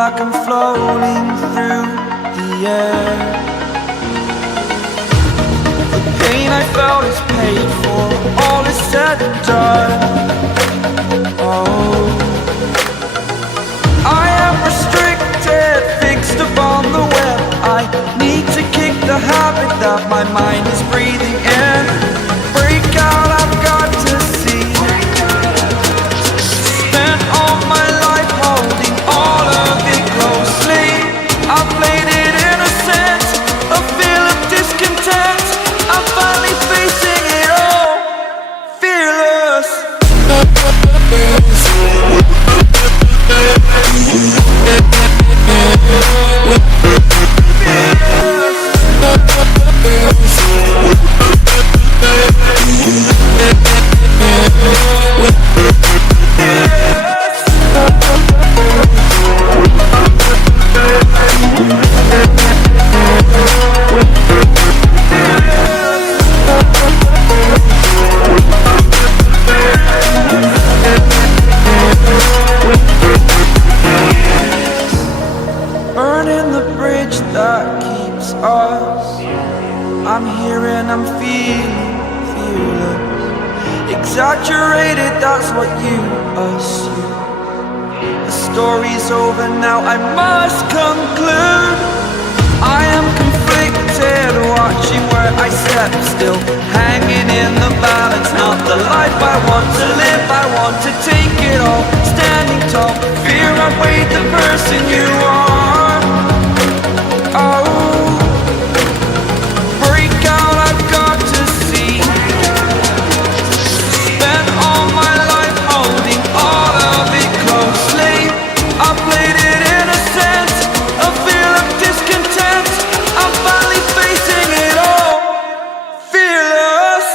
like I'm floating through the air. The pain I felt is paid for, all is said and done. Oh, I am restricted, fixed upon the web. I need to kick the habit that my mind is breathing in. Break out, I've got to see. Spent all my life holding all of it closely. I played it innocent, a feel of discontent. I'm finally facing it all, fearless. Burning the bridge that keeps us. I'm here and I'm feeling fearless. Exaggerated, that's what you assume. The story's over now, I must conclude. I am conflicted, watching where I step still, hanging in the balance. Not the life I want to live, I want to take it all. Standing tall, fear outweighed the person you are. Oh, break out, I've got to see. Spent all my life holding all of it closely. I played it innocent, a feel of discontent. I'm finally facing it all, fearless.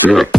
Yeah.